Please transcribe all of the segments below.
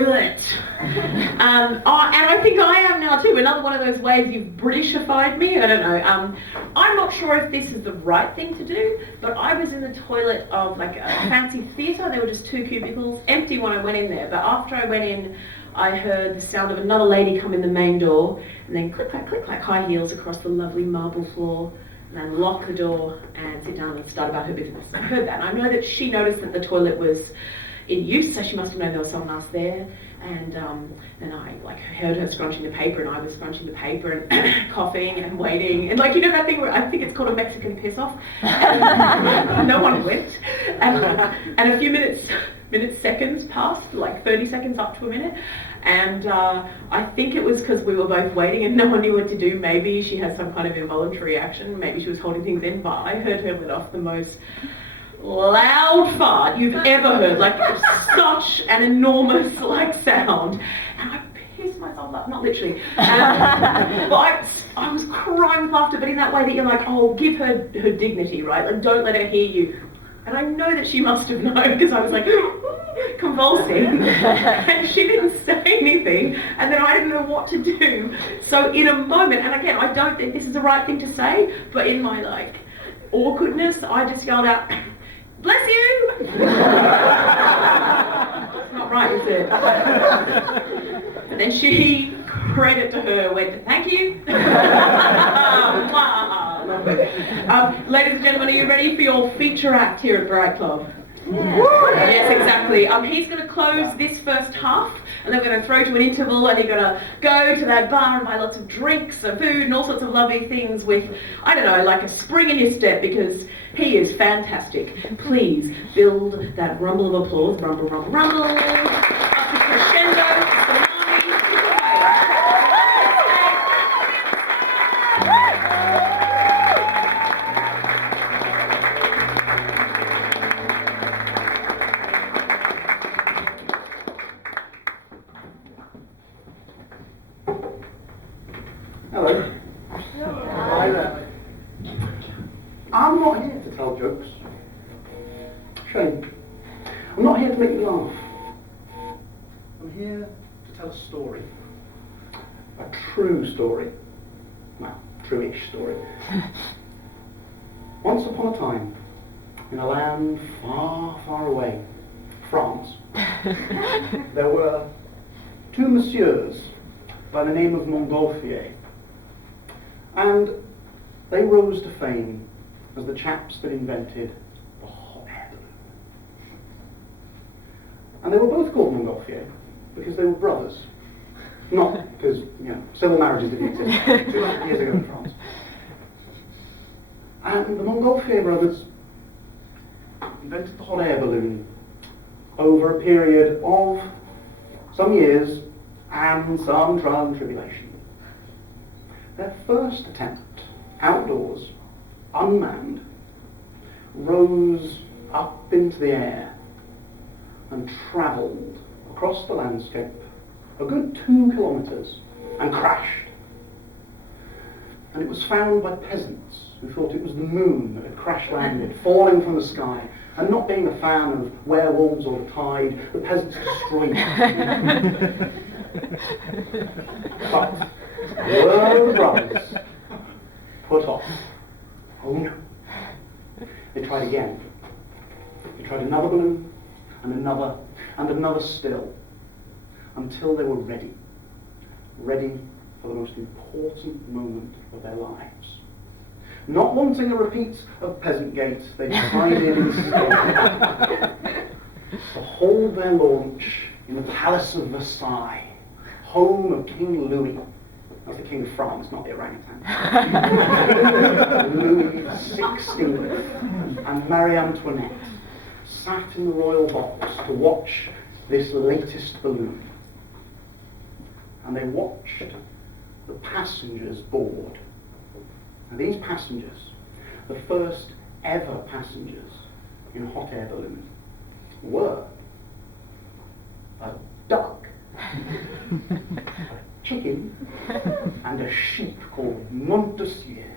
toilet. And I think I am now too. Another one of those ways you've Britishified me. I don't know. I'm not sure if this is the right thing to do, but I was in the toilet of like a fancy theatre. There were just 2 cubicles, empty when I went in there. But after I went in, I heard the sound of another lady come in the main door, and then click clack, high heels across the lovely marble floor, and then lock the door and sit down and start about her business. I heard that, and I know that she noticed that the toilet was in use, so she must have known there was someone else there. And then I heard her scrunching the paper, and I was scrunching the paper and coughing and waiting, and that thing where I think it's called a Mexican piss off. No one went, and a few seconds passed, like 30 seconds up to a minute, and I think it was because we were both waiting and no one knew what to do. Maybe she had some kind of involuntary action, maybe she was holding things in, but I heard her let off the most loud fart you've ever heard, like such an enormous sound, and I pissed myself up, not literally, but I was crying with laughter, but in that way that you're like, oh, give her dignity, right, like don't let her hear you. And I know that she must have known, because I was like convulsing and she didn't say anything, and then I didn't know what to do. So in a moment, and again, I don't think this is the right thing to say, but in my awkwardness, I just yelled out, "Bless you!" That's not right, is it? And then she, credit to her, went, "Thank you." Ladies and gentlemen, are you ready for your feature act here at Bright Club? Yeah. Yes, exactly. He's going to close this first half, and then we're going to throw to an interval, and you're going to go to that bar and buy lots of drinks and food and all sorts of lovely things with, I don't know, like a spring in your step, because he is fantastic. Please build that rumble of applause. Rumble, rumble, rumble. Up to crescendo. Hello. Hi there. I'm not here to tell jokes. Shame. I'm not here to make you laugh. I'm here to tell a story. A true story. Well, true-ish story. Once upon a time, in a land far, far away, France, there were 2 messieurs by the name of Montgolfier. And they rose to fame as the chaps that invented the hot air balloon. And they were both called Montgolfier because they were brothers. Not because, civil marriages didn't exist 200 years ago in France. And the Montgolfier brothers invented the hot air balloon over a period of some years and some trial and tribulation. Their first attempt, outdoors, unmanned, rose up into the air and travelled across the landscape a good 2 kilometres and crashed. And it was found by peasants who thought it was the moon that had crash-landed, falling from the sky, and not being a fan of werewolves or the tide, the peasants destroyed it. But were the brothers put off? Oh no. They tried again. They tried another balloon, and another still, until they were ready for the most important moment of their lives. Not wanting a repeat of Peasant Gate, they decided instead to hold their launch in the Palace of Versailles, home of King Louis. That's the King of France, not the orangutan. Louis XVI and Marie Antoinette sat in the royal box to watch this latest balloon. And they watched the passengers board. And these passengers, the first ever passengers in a hot air balloon, were a duck, a chicken, and a sheep called Montessier.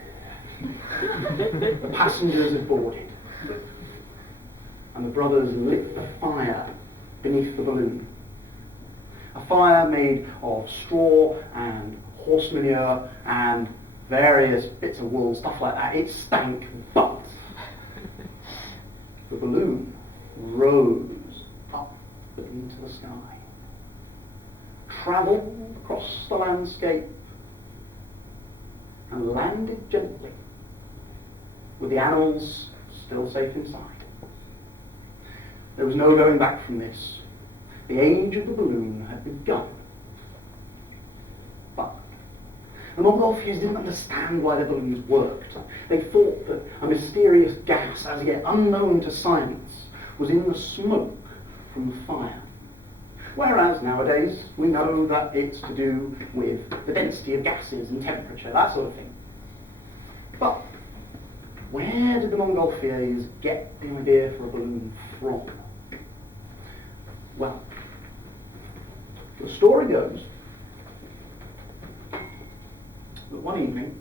The passengers had boarded, and the brothers lit the fire beneath the balloon. A fire made of straw and horse manure and various bits of wool, stuff like that. It stank, but the balloon rose up into the sky, travelled across the landscape, and landed gently, with the animals still safe inside. There was no going back from this. The age of the balloon had begun. But the Montgolfiers didn't understand why the balloons worked. They thought that a mysterious gas, as yet unknown to science, was in the smoke from the fire. Whereas nowadays we know that it's to do with the density of gases and temperature, that sort of thing. But where did the Montgolfiers get the idea for a balloon from? Well, the story goes that one evening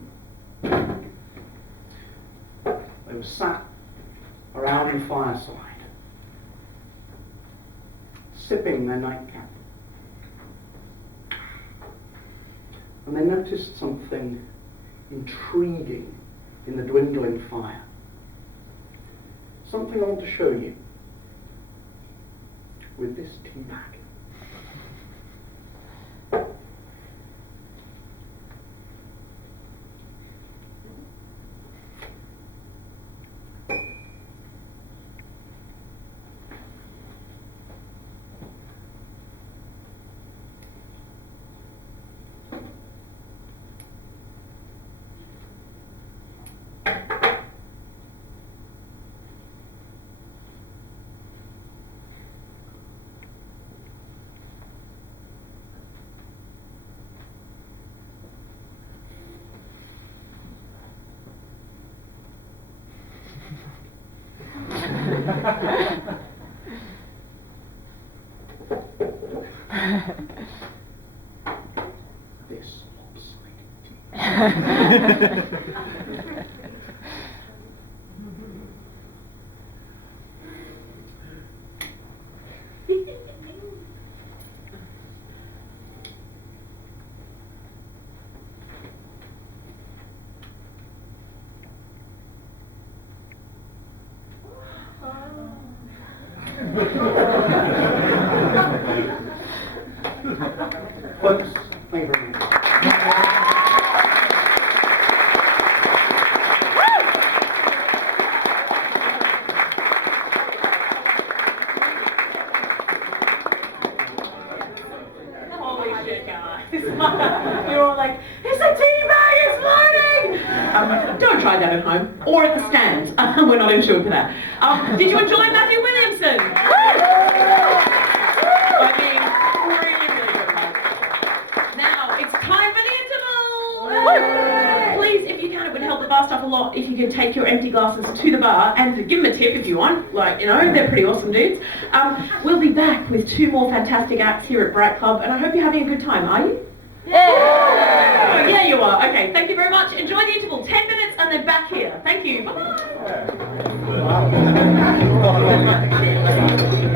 they were sat around the fireside, sipping their nightcap, and they noticed something intriguing in the dwindling fire. Something I want to show you with this tea bag. This lopsided tea. Folks, thank you very much. Holy shit, guys. You're all like, it's a tea bag exploding! Don't try that at home. Or at the stand. We're not insured for that. Did you enjoy Matthew Williamson? I mean, really, really good one. Now, it's time for the interval! Please, if you can, it would help the bar staff a lot if you could take your empty glasses to the bar and give them a tip if you want. Like, you know, they're pretty awesome dudes. We'll be back with 2 more fantastic acts here at Bright Club, and I hope you're having a good time, are you? Yeah! Yeah, you are. Okay, thank you very much. Enjoy the interval. 10 minutes and then back here. Thank you. Bye-bye.